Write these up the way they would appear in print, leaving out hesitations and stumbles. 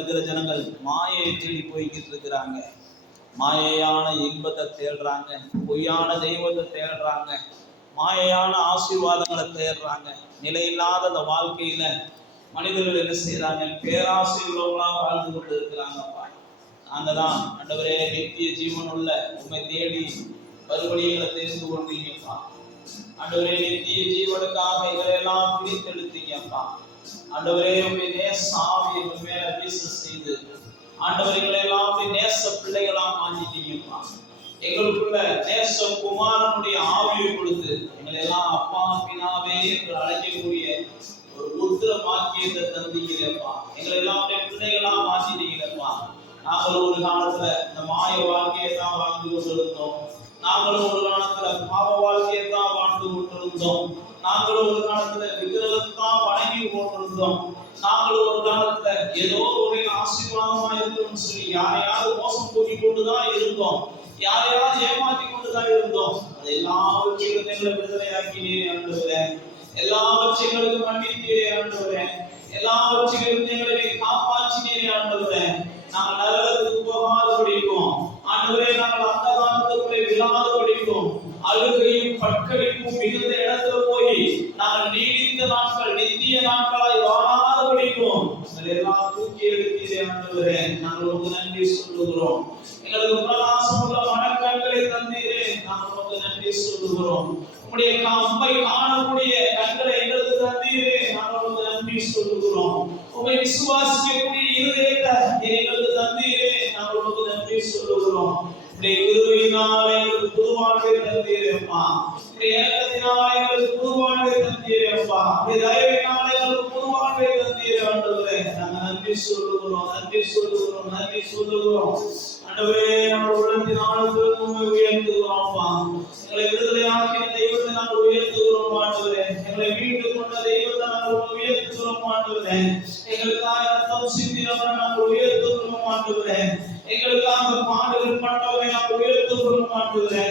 இருக்கிற ஜனங்கள் மாயையை தேடி போய்கிட்டு இருக்கிறாங்க. மாயையான இன்பத்தை தேடுறாங்க, பொய்யான தெய்வத்தை தேடுறாங்க, மாயையான ஆசீர்வாதங்களை தேடுறாங்க. நிலையில்லாத அந்த வாழ்க்கையில மனிதர்கள் என்ன செய்யறாங்க? பேராசை உள்ளவங்களா வாழ்ந்து கொண்டு இருக்கிறாங்கப்பா. நாங்க தான் ஆண்டவரே நித்திய ஜீவன் உள்ள உண்மை தேடி மறுபடிகளை தெரிந்து கொண்டீங்கப்பா. ஆண்டவரே நித்திய ஜீவனுக்காக இவரையெல்லாம் பிரித்தெடுத்தீங்கப்பா. ஆண்டவரே உண்மை நேச ஆவியை மேல வீச செய்து ஆண்டவர்களை எல்லாம் நேச பிள்ளைகளா மாற்றிட்டீங்கப்பா. எங்களுக்குள்ள நேச குமாரனுடைய ஆவியை கொடுத்து எங்களை எல்லாம் அப்பா பினாவே என்று அழைக்கக்கூடிய ஒரு உத்திர வாக்கியத்தை தந்தீங்களேப்பா. எங்களை எல்லாம் பிள்ளைகளா மாற்றிட்டீங்களேப்பா. நாங்களும் ஒரு காலத்துல இந்த மாய வாழ்க்கையை தான் வாழ்ந்து கொண்டிருந்தோம். நாங்களும் ஒரு காலத்துல பாவ வாழ்க்கையை தான் வாழ்ந்து கொண்டிருந்தோம். நாங்களும் ஒரு காலத்துல விக்கிரகத்தான் வணங்கி கொண்டிருந்தோம். நாங்களும் ஒரு காலத்துல ஏதோ ஒரு ஆசீர்வாதமா இருக்கும்னு சொல்லி யாரையாவது மோசம் போக்கி கொண்டுதான் இருந்தோம், யாரையாவது ஏமாற்றி கொண்டுதான் இருந்தோம். அது எல்லாவற்றையும் எங்களை விடுதலையாக்கினீரே ஆண்டவரே. எல்லாவற்றையும் மன்னித்தீரே ஆண்டவரே. எல்லாவற்றையும் எங்களை காப்பாற்றினீரே ஆண்டவரே. நாங்கள் நரகத்துக்கு போகாத படிக்கும் ஆண்டவரே, நாங்கள் அந்த காலத்துக்குள்ளே விழாத படிக்கும் அழுகையும் பட்கடிப்பும் மிகுந்த இடத்துல போய் நாங்கள் நீடித்த நாட்கள் நித்திய நாட்களாய் வாழாத படிக்கும் எல்லாம் தூக்கி எடுத்தீரே ஆண்டவரே. நாங்கள் உங்களுக்கு நன்றி சொல்லுகிறோம். எங்களுக்கு பிரகாசம் உள்ள மனக்கண்களை தந்தீரே, நாங்கள் உங்களுக்கு நன்றி சொல்லுகிறோம். உங்களுடைய அம்பை காணக்கூடிய கண்களை எங்களுக்கு தந்தீரே, நாங்கள் உங்களுக்கு நன்றி சொல்லுகிறோம். உங்களை விசுவாசிக்கக்கூடிய இருதயத்தை எங்களுக்கு தந்தீரே, நாங்கள் உங்களுக்கு நன்றி சொல்லுகிறோம். உடைய கிருபையினாலே எங்களுக்கு புது வாழ்வை தந்தீரேப்பா. உடைய இரக்கத்தினாலே எங்களுக்கு புது வாழ்வை தந்தீரேப்பா. உடைய தயவினாலே எங்களுக்கு புது வாழ்வை தந்தீரே ஆண்டவரே. நாங்கள் நன்றி சொல்லுகிறோம், நன்றி சொல்லுகிறோம், நன்றி சொல்லுகிறோம். ஆண்டவரே, நம்ம உள்ளத்தின் ஆழத்திலிருந்து உம்மை உயர்த்துகிறோம்ப்பா. எங்களை விடுதலையாக்கின தெய்வத்தை நாங்கள் உயர்த்துகிறோம் ஆண்டவரே. எங்களை மீண்டு கொண்ட தெய்வத்தை நாங்கள் உயர்த்துகிறோம் ஆண்டவரே. எங்களுக்காக ரத்தம் சிந்தினவரை நாங்கள் உயர்த்துகிறோம் ஆண்டவரே. எங்களுக்காக பாடுகள் பட்டவரை நாங்கள் உயர்த்துகிறோம் ஆண்டவரே.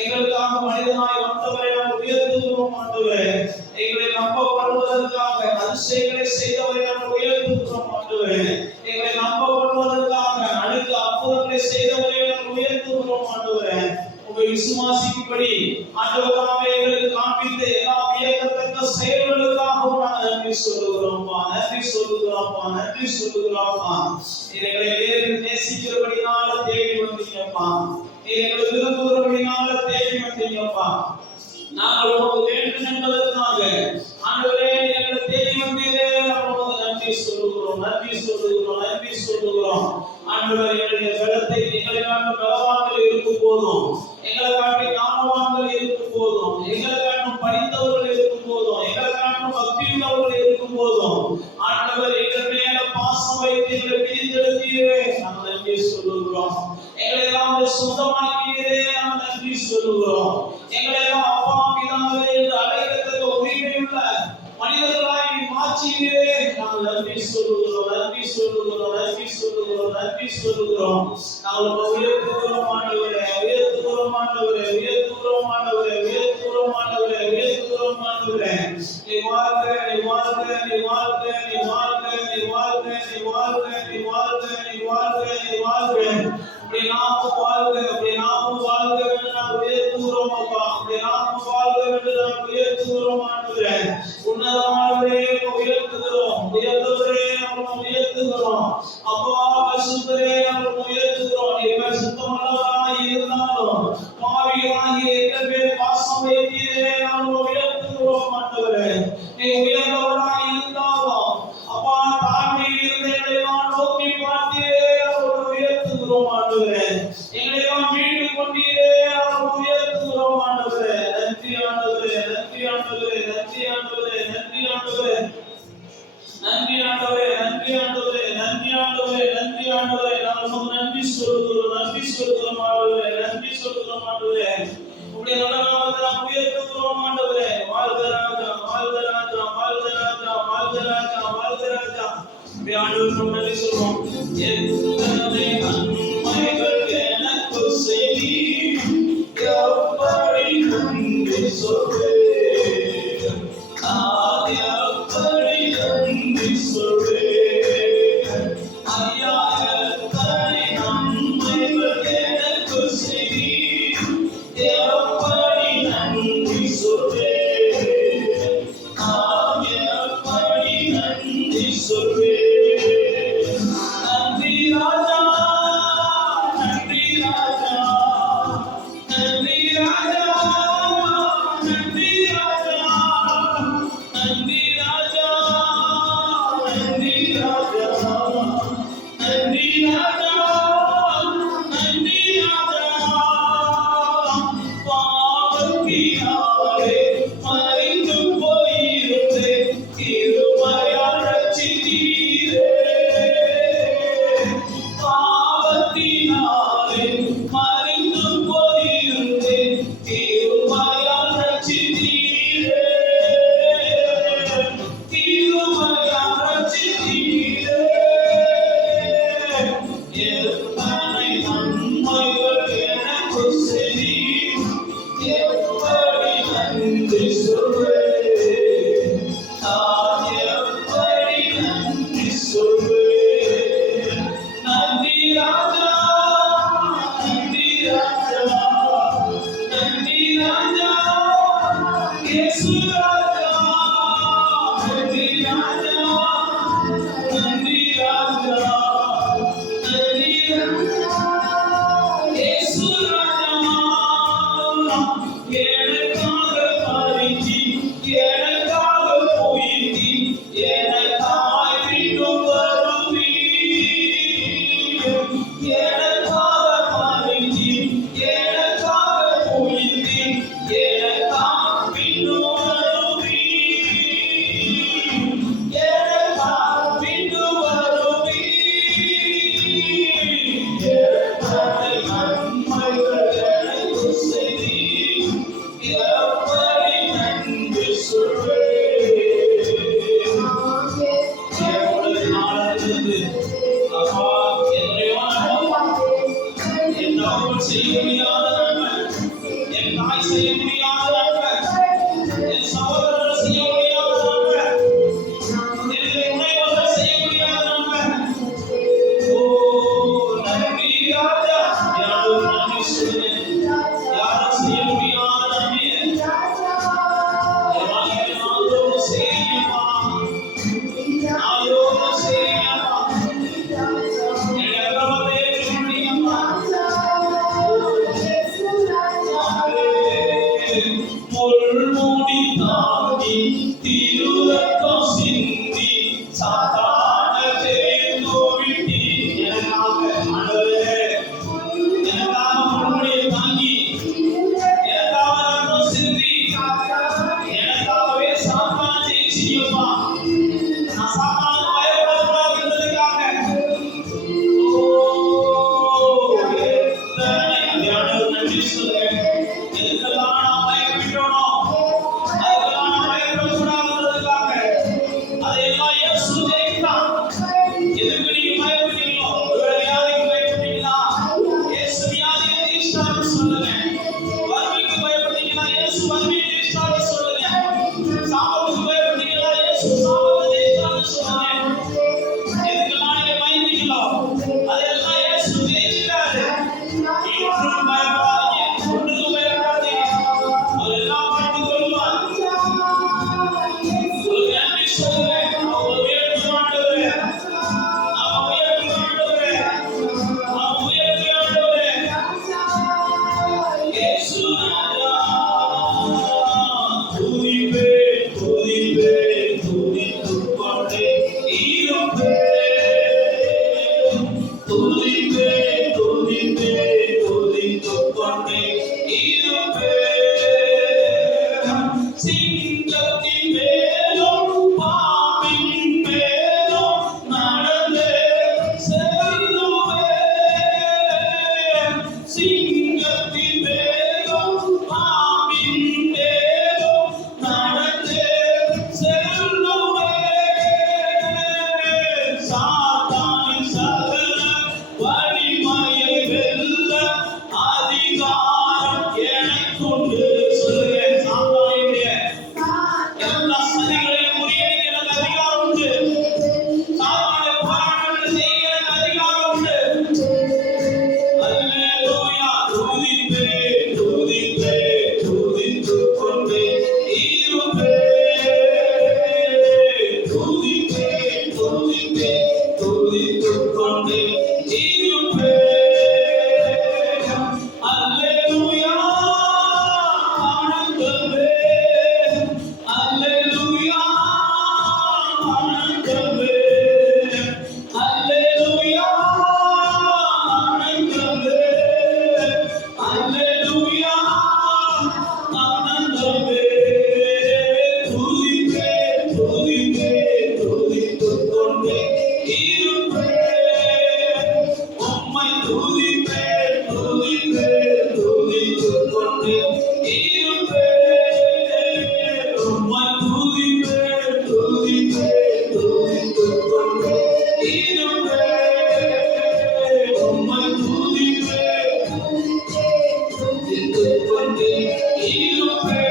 எங்களுக்காக மனிதனாய் வந்தவரை நாங்கள் உயர்த்துகிறோம் ஆண்டவரே. எங்களை நம்பப்படுவதற்காக அதிசயங்களை செய்தவரை நாங்கள் உயர்த்துகிறோம் ஆண்டவரே. எங்களை நம்பப்படுவதற்காக அழுக்கு அற்புதங்களை செய்தவரை நாங்கள் உயர்த்துகிறோம் ஆண்டவரே. உங்களை விசுவாசிக்கும்படி ஆண்டவராமே எங்களுக்கு காண்பித்த எல்லா வியக்கத்தக்க செயல்களுக்காகவும் நாங்கள் நன்றி சொல்லுகிறோம்ப்பா, நன்றி சொல்லுகிறோம்ப்பா, நன்றி சொல்லுகிறோம்ப்பா. எங்களை நேசிக்கிறபடினால தேடி வந்தீங்கப்பா. எங்களை விரும்புகிறபடினால தேடி வந்தீங்கப்பா. நாங்கள் உங்களுக்கு வேண்டும் என்பதற்காக ஆண்டவரே எங்களை தேடி வந்தீரே, நாங்கள் நன்றி சொல்லுகிறோம், நன்றி சொல்லுகிறோம், நன்றி சொல்லுகிறோம். ஆண்டவரே, எங்களுடைய பலத்தை எங்களை காட்டும் பலவான்கள் இருக்கும் போதும், எங்களை காட்டும் ஞானவான்கள் இருக்கும் போதும், எங்களை காட்டும் படித்தவர்கள் இருக்கும் போதும், எங்களை காட்டும் பக்தியுள்ளவர்கள் இருக்கும் போதும் ஆண்டவர் எங்கள் மேல பாசம் வைத்து எங்களை பிரித்தெடுத்தீரே, நாங்கள் நன்றி சொல்லுகிறோம். எங்களை எல்லாம் சொந்தமாக்கிறீரே, நாங்கள் நன்றி சொல்லுகிறோம். எங்களை எல்லாம் அப்பா பிதாவே என்று அழைக்கத்தக்க உரிமையுள்ள மனிதர்களாய் மாற்றினீரே, நாங்கள் நன்றி சொல்லுகிறோம், நன்றி சொல்லுகிறோம், நன்றி சொல்லுகிறோம், நன்றி சொல்லுகிறோம். நாங்கள் உயர்த்துகிறோம் ஆண்டவரே, உயர்த்துகிறோம் ஆண்டவரே, உயர்த்துகிறோம் ஆண்டவரே, உயர்த்துகிறோம் ஆண்டவரே, உயர்த்துகிறோம் ஆண்டவரே. நீ வாழ்க, நீ வாழ்க, நீ வாழ்க, நீ வாழ்க, நீ வாழ்க, நீ வாழ்க, நீ வாழ்க, நீ வாழ்க, நீ வாழ்க. அப்படி நாமும் வாழ்க, அப்படி நாமும் வாழ்க என்று நாம் உயர்த்துகிறோம் அப்பா. அப்படி நாமும் வாழ்க என்று நாம் உயர்த்துகிறோம் ஆண்டவரே. உன்னதமானவரே உயர்த்துகிறோம், உயர்ந்தவரே நாம் உயர்த்துகிறோம். அப்பா பரிசுத்தரே நாம் உயர்த்துகிறோம். நீ பரிசுத்தமுள்ளவராய் இருந்தாலும் பாவிகளாகிய எங்கள் மேல் பாசம் வைத்தீரே, நாம் உயர்த்துகிறோம் ஆண்டவரே. நீ உயர்ந்தவராய் இருந்தாலும் அப்பா தாழ்மையில் இருந்த எங்களை நோக்கி பார்த்தீரே, நாம் உயர்த்துகிறோம் ஆண்டவரே. எங்களை மீண்டு கொண்டீரே, நாம் உயர்த்துகிறோம் ஆண்டவரே. நன்றி ஆண்டவரே, நன்றி ஆண்டவரே, நன்றி ஆண்டவரே, நன்றி ஆண்டவரே, நன்றி ஆண்டவரே, நன்றி ஆண்டவரே, நன்றி ஆண்டவரே, நன்றி ஆண்டவரே. நாங்கள் நன்றி சொல்லுகிறோம், நன்றி சொல்லுகிறோம் ஆண்டவரே, நன்றி சொல்லுகிறோம் ஆண்டவரே. உம்முடைய நாமத்தை நாம் உயர்த்துகிறோம் ஆண்டவரே. வாழ்க ராஜா, வாழ்க ராஜா, வாழ்க ராஜா, வாழ்க ராஜா, வாழ்க ராஜா. இப்படி ஆண்டவருக்கு நன்றி சொல்றோம். எத்தனை நன்மைகள் எனக்கு செய்தீர், எப்படி நன்றி சொல்வேன், நான் எப்படி நன்றி சொல்வேன். செய்ய முடியாத நன்மை, என் தாய் செய்ய முடியாத நன்மை, என் சகோதரர்கள் செய்ய முடியாத நன்மை, என் துணைவர்கள் செய்ய முடியாத நன்மை. ஓ நன்றி ராஜா, யாரும் நன்றி சொல்லுங்க. யாரும் செய்ய முடியாத நன்மையை நாளோடு செய்யுமா, நாளோடு செய்யுமா, முள்மூடி தாங்கி திருரத்தம் சிந்தி சாத்தான தேர்ந்தோவிட்டி எனக்காக ஆண்டவரே, எனக்காக முள்மூடியை தாங்கி எனக்காக ரத்தம் சிந்தி எனக்காகவே சாத்தான ஜெயிச்சியப்பா. நான் சாத்தான பயப்படக்கூடாது என்பதற்காக நன்றி சொல்லுங்க. எதுக்கெல்லாம் நான் பயப்பட்டோனோ அதுக்கெல்லாம் நான் பயப்படக்கூடாதுன்றதுக்காக அதையெல்லாம் இயேசு ஜெயித்தான். எதுக்கு நீங்க பயப்பட்டீங்களோ, ஒரு வியாதிக்கு பயப்பட்டீங்களா, இயேசு வியாதியை ஜெயிச்சான்னு சொல்லுங்க. வறுமைக்கு பயப்பட்டீங்களா, இயேசு வறுமையை ஜெயிச்சான்னு சொல்லுங்க. சாபத்துக்கு பயப்பட்டீங்களா, இயேசு சாபத்தை ஜெயிச்சான்னு சொல்லுங்க. எதுக்கெல்லாம் நீங்க பயந்தீங்களோ அதையெல்லாம் இயேசு ஜெயிச்சிட்டாரு. இன்றும் பயப்படாதீங்க, ஒன்றுக்கும் பயப்படாதீங்க, அவர் எல்லாம் பார்த்துக் கொள்வார். ஒரு நன்றி சொல்லுங்க. அவர் உயர்த்தும் ஆண்டவரே, அவர் உயர்த்தும் ஆண்டவரே, அவர் உயர்த்தும் ஆண்டவரே. இயேசு ராஜா, துதிப்பேன் துதிப்பேன் துதித்துக் கொண்டே இருப்பேன். துதிப்பேன் துதிப்பேன் துதித்துக் கொண்டே இருப்பேன். சிங்கத்தின் மேலும் பாம்பின் மேலும் நடந்தே செல்லுவேன். சிங்கத்தின் மேலும் பாம்பின் மேலும் நடந்தே செல்லுவேன். சாத்தானின் சகல வலிமையை வெல்ல அதிகாரம் எனக்குண்டு. சொல்லுங்க, சாத்தானுடைய எல்லா சதிகளையும் முறியடிக்க எனக்கு அதிகாரம் உண்டு. சாத்தானுடைய போராட்டங்களை செய்ய எனக்கு அதிகாரம் உண்டு. அல்லேலூயா. துதிப்பேன் துதிப்பேன் துதித்துக் கொண்டே இருப்பேன். துதிப்பேன் துதிப்பேன் துதித்துக் கொண்டே இருப்பேன். அல்லேலூயா. ஆனந்தமே, அல்லேலூயா, ஆனந்தமே, அல்லேலூயா, ஆனந்தமே, அல்லேலூயா, ஆனந்தமே. துதிப்பேன் துதிப்பேன் துதித்துக் கொண்டே இருப்பேன். உம்மை துதிப்பேன் துதிப்பேன் துதித்துக் கொண்டே இருப்பேன். உம்மை துதிப்பேன் துதிப்பேன் துதித்துக் கொண்டே இருப்பேன். உம்மை துதிப்பேன் துதித்துக் கொண்டே இருப்பேன்.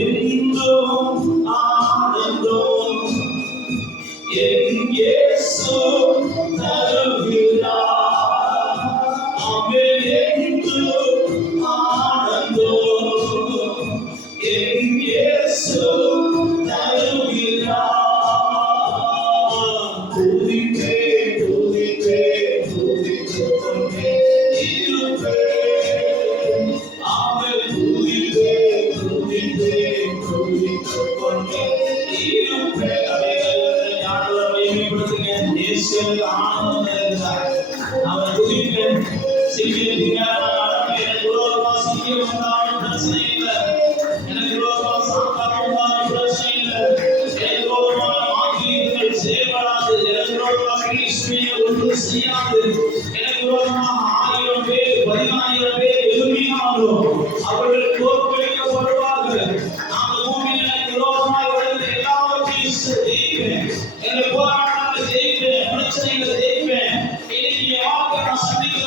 என்றும் ஆனந்தம் என் இயேசு தருகிறார். ஆமென். என்றும் ஆனந்தம் என் இயேசு தருகிறார். துதிப்பேன் துதிப்பேன் துதித்துக் கொண்டே இருப்பேன். ஆமென். துதிப்பேன் துதிப்பேன் துதித்துக் கொண்டே இருப்பேன். ஆண்டவரை மகிமைப்படுத்துங்க. இயேசு எனக்கு ஆனந்தம் தருகிறார். அவர் துதிப்பேன். சிங்கிய எனக்கு விரோதமா சிங்க வந்தாலும் பிரச்சனை இல்லை. எனக்கு விரோதமா சாத்தான வந்தாலும் பிரச்சனை இல்லை. எனக்கு விரோதமா மாந்திரீகங்கள் செயல்படாது. எனக்கு விரோதமா கிறிஸ்துவியை ஒன்றும் செய்யாது. எனக்கு விரோதமா 1000 பேர் 10000 பேர் எழுப்பினாலும் அவர்கள் தோற்கடிக்கப்படுவார்கள். நான் பூமியில் எனக்கு விரோதமாய் வருகிற எல்லாவற்றையும் ஜெயிப்பேன். என்னுடைய போராட்டங்களை ஜெயிப்பேன், பிரச்சனைகளை ஜெயிப்பேன். இன்னைக்கு என் வாழ்க்கை நான் சந்திக்கிற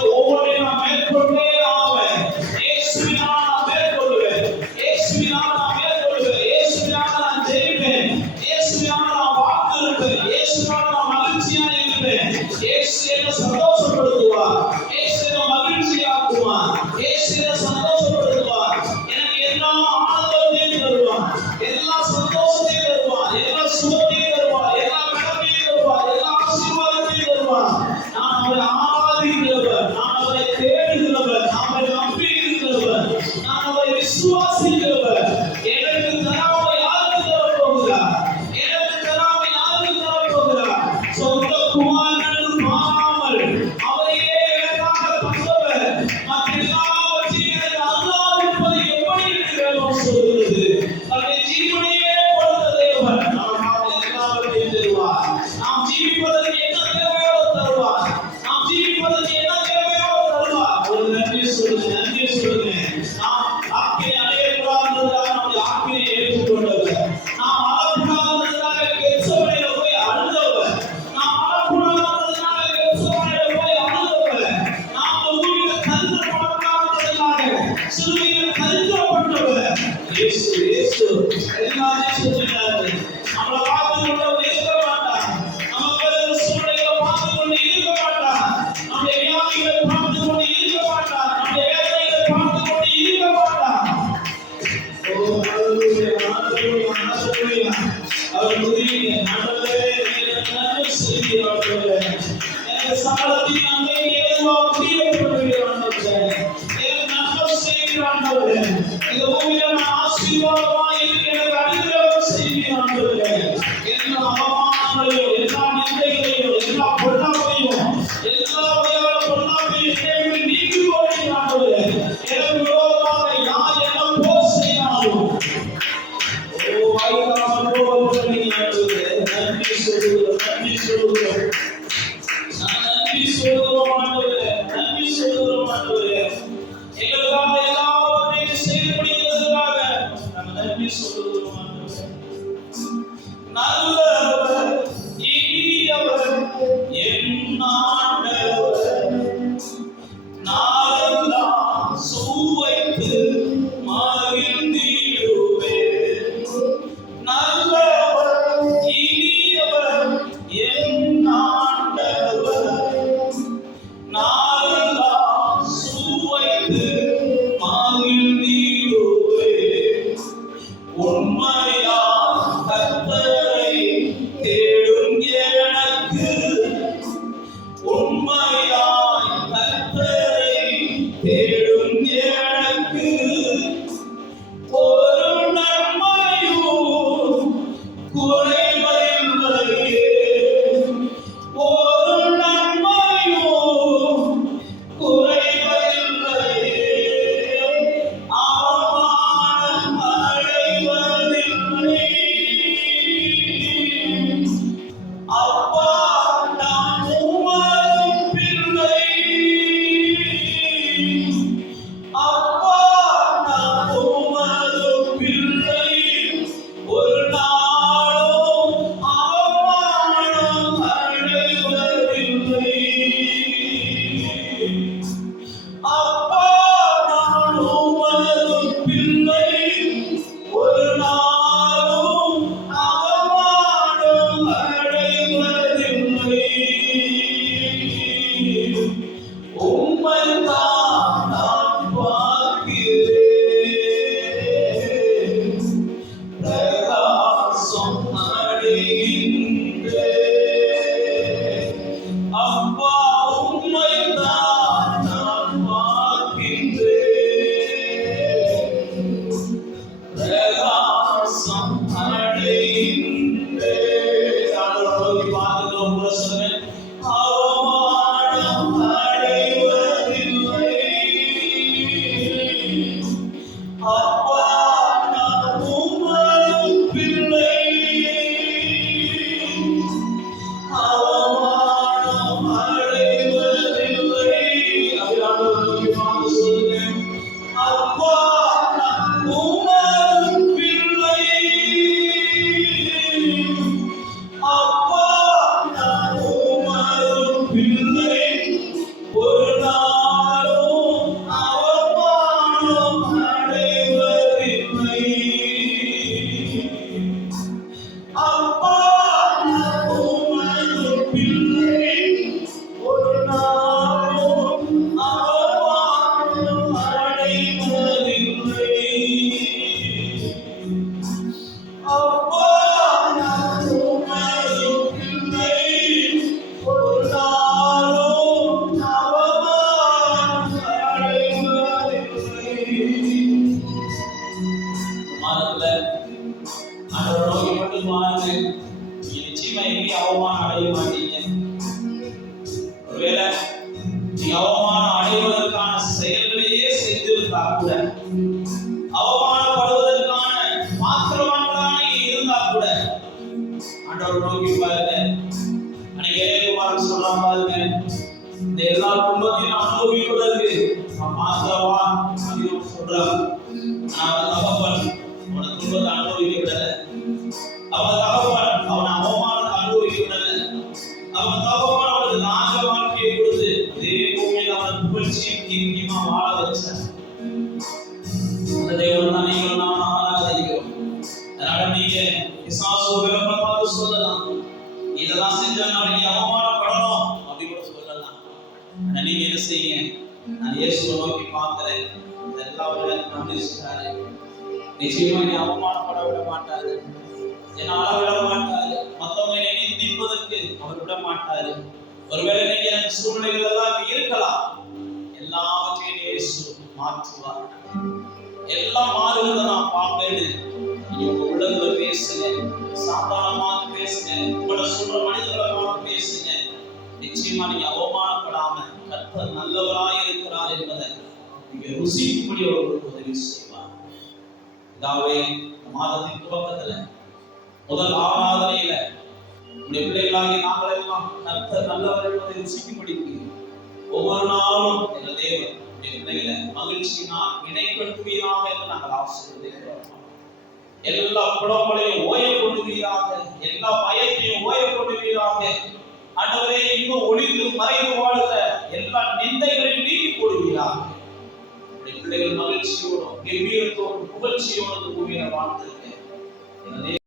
மகிழ்ச்சியா இருப்பேன். இயேசு என்னை சந்தோஷப்படுத்துவார். இயேசு என்னை மகிழ்ச்சியாக்குவார். இயேசு என்னை சந்தோஷப்படுத்துவார். எனக்கு எல்லா ஆனந்தத்தையும் தருவார், எல்லா சந்தோஷத்தையும் தருவார், எல்லா சுகத்தையும் தருவார், எல்லா கடமையும் தருவார், எல்லா ஆசீர்வாதத்தையும் தருவார். நான் அவரை ஆராதிக்கிறவர், நான் அவரை தேடுகிறவர், நான் அவரை நம்பி இருக்கிறவர், நான் அவரை விசுவாசிக்கிறவர். எனக்கு தராம யாருக்கு தரப்போகிறார்? எனக்கு தராம யாருக்கு தரப்போகிறார்? சொந்த குமாரன் மாறாமல் அவரையே எனக்காக தந்தவர். மற்ற எல்லாவற்றையும் எனக்கு அல்லாஹ் இருப்பது எப்படி என்று வேதம் சொல்கிறது. தன்னுடைய ஜீவனையே கொடுத்த தேவன் நமக்காக எல்லாவற்றையும் தருவார். நாம் ஜீவிப்பதற்கு என்ன தேவையோ தருவார். நாம் ஜீவிப்பதற்கு என்ன தேவையோ தருவார். ஒரு நன்றி சொல்லுங்க, நன்றி சொல்லுங்க. நாம் ஆக்கினை அடையக்கூடாதுன்றதுக்காக நம்முடைய ஆக்கினை ஏற்றுக்கொண்டவர். நாம் அழக்கூடாதுன்றதுக்காக கெத்செமனேல போய் அழுதவர். நாம் அழக்கூடாதுன்றதுக்காக கெத்செமனேல போய் அழுதவர். நாம் பூமியில தரித்திரப்படக்கூடாதுன்றதுக்காக சிலுவையில தரித்திரப்பட்டவர். இயேசு இயேசு எல்லாத்தையும் சொல்லிட்டாரு. நம்மளை பார்த்து கொண்டு இருக்க மாட்டார். நம்ம வேற சூழ்நிலைகளை பார்த்து கொண்டு இருக்க மாட்டார். நம்முடைய வியாதிகளை பார்த்து கொண்டு இருக்க மாட்டார். நம்முடைய வேதனைகளை பார்த்து கொண்டு இருக்க மாட்டார். ஓ ஹalleluya, ஹalleluya, ஹalleluya. அவர் துதிங்க. ஆண்டவரே, எனக்கு நன்மை செய்வீர் ஆண்டவரே. எனக்கு சகலத்தையும் நன்மை ஏதுவாக முடியப்படுவீர் ஆண்டவரே. எனக்கு நன்மை செய்வீர் ஆண்டவரே. இந்த பூமியில நான் ஆசீர்வாதமாய் இருக்க எனக்கு அனுகிரகம் செய்வீர் ஆண்டவரே. எல்லா அவமானங்களையும், எல்லா நிந்தைகளையும், எல்லா பொல்லாப்பையும், எல்லா வகையான பொல்லாப்பையும் என்னை நீக்கி போடுவீர் ஆண்டவரே. எனக்கு விரோதமாக யார் என்ன போர் செய்தாலும் ஓ ஐயாமல் போவீங்க ஆண்டவரே. நன்றி சொல்லுகிறோம், நன்றி சொல்லுகிறோம். நான் நன்றி சொல்லுகிறோம் ஆண்டவரே, நன்றி சொல்லுகிறோம் ஆண்டவரே. எங்களுக்காக எல்லாவற்றையும் செய்து முடிக்கிறதுக்காக நாங்கள் நன்றி சொல்லுகிறோம் ஆண்டவரே. நல்லவர், இனியவர், என் ஆண்டவர். நாளெல்லாம் சுவைத்து மகிழ்ந்திடுவேன். நல்லவர், இனியவர், என் ஆண்டவர். நாளெல்லாம் சுவைத்து மகிழ்ந்திடுவேன். உண்மையாய் கர்த்தரை தேடும் எனக்கு, உண்மையாய் கர்த்தரை தேடும் எனக்கு ஒரு நன்மையும் குறைவதில்லையே. ஒரு நன்மையும் குறைவதில்லையே. அவமானம் அடைவதில்லை. அப்பா, நான் உமது பிள்ளை. அப்பா, நான் உமது பிள்ளை. ஒரு நாளும் அவமானம் அடைவதில்லை. அப்பா, நான் உமது பிள்ளை. ஒரு நாளும் அவமானம் அடைவதில்லை. உம்மைத்தான் நான் பார்க்கிறேன். பிரகாசம் அடைகின்றேன். அப்பா, உம்மைத்தான் நான் பார்க்கின்றேன். பிரகாசம் அடைகின்றேன். ஆண்டவரை பார்க்கிறோம் கூட சொல்லுங்க. அவமானம் அடைவதில்லை. அப்பா, நான் உமது பிள்ளை. அவமானம் அடைவதில்லை. அப்படி ஆண்டவரை பார்த்து சொல்லுங்க. அப்பா, நான் உமது பிள்ளை. அப்பா, நான் உமது பிள்ளை. ஒரு நாளும் அவமானம் அடைவதில்லை. அப்பா, நான் உமது பிள்ளை ஒரு நாளும் அவமானம் அடைவதில்லை. அப்பா நான் உம்முடைய பிள்ளை ஒரு நாளும் அவமானம் அடைவதில்லை. மாதத்துல ஆண்டவரை நோக்கி மட்டும் பாருங்க, நீங்க நிச்சயமா எங்கேயும் அவமானம் அடைய மாட்டீங்க. ஒருவேளை நீங்க அவமானம் அடைவதற்கான செயல்களையே செய்திருந்தா கூட, அவமானப்படுவதற்கான பாத்திரவான்களாக இருந்தா கூட, ஆண்டவரை நோக்கி பாருங்க. அன்னைக்கு இளையகுமாரன் சொல்றான் பாருங்க, இந்த எல்லா துன்பத்தையும் அனுபவிப்பதற்கு நான் பாத்திரவான் அப்படின்னு சொல்றான். நான் தகப்பன் அவனை துன்பத்தை அனுபவிக்க விடல, அவன் தகப்பன் அவனை அவமானத்தை அனுபவிக்க விடல, அவன் தகப்பன் அவனுக்கு ராஜ வாழ்க்கையை கொடுத்து இதே பூமியில் அவனை புகழ்ச்சியும் கீர்த்தியுமா வாழ வச்சான். அந்த தேவன் தான் நீங்கள் நான் ஆராதிக்கிறோம். அதனால நீங்க பிசாசு விளம்பரம் பார்த்து சொல்லலாம், இதெல்லாம் செஞ்சதுனால நீ அவமானப்படணும் அப்படி கூட சொல்லலாம். ஆனா நீங்க என்ன செய்யுங்க, நான் இயேசுவை நோக்கி பார்க்கிறேன், இதெல்லாம் கவனிச்சுட்டாரு, நிச்சயமா நீ அவமானப்பட விட மாட்டாரு, என்ன அளவிட மாட்டாரு, மற்றவங்க நிந்திப்பதற்கு அவர் விட மாட்டாரு. ஒருவேளை நீங்க எனக்கு சூழ்நிலைகள் எல்லாம் இருக்கலாம், எல்லாவற்றையும் இயேசு மாற்றுவார். எல்லாம் மாறுகிறத நான் பார்ப்பேன்னு நீங்க உங்க உள்ளத்துல பேசுங்க, சாதாரணமாக பேசுங்க, உங்களோட சொல்ற மனிதர்களை பார்த்து பேசுங்க. நிச்சயமா நீங்க அவமானப்படாம கர்த்தர் நல்லவராய் இருக்கிறார் என்பதை நீங்க ருசிக்கும்படி அவர்களுக்கு உதவி செய்வார். இதாவே மாதத்தின் துவக்கத்துல முதல் ஆராதனையில உடைய பிள்ளைகளாகி நாங்கள் எல்லாம் கர்த்தர் நல்லவர் என்பதை ருசிக்கும்படிக்கு ஒவ்வொரு நாளும் எங்கள் தேவன் உடைய பிள்ளைகளை மகிழ்ச்சியினால் இணைப்படுத்துவீராக என்று நாங்கள் ஆசீர்வதிக்கிறோம். எல்லா குழம்பலையும் ஓயப்படுவீராக, எல்லா பயத்தையும் ஓயப்படுவீராக. ஆண்டவரே, இன்னும் ஒளிந்து மறைந்து வாழ்கிற எல்லா நிந்தைகளையும் நீக்கி போடுவீராக. பிள்ளைகள் மகிழ்ச்சியோடும் கம்பீரத்தோடும் புகழ்ச்சியோடு பூமியில வாழ்ந்திருக்கேன்.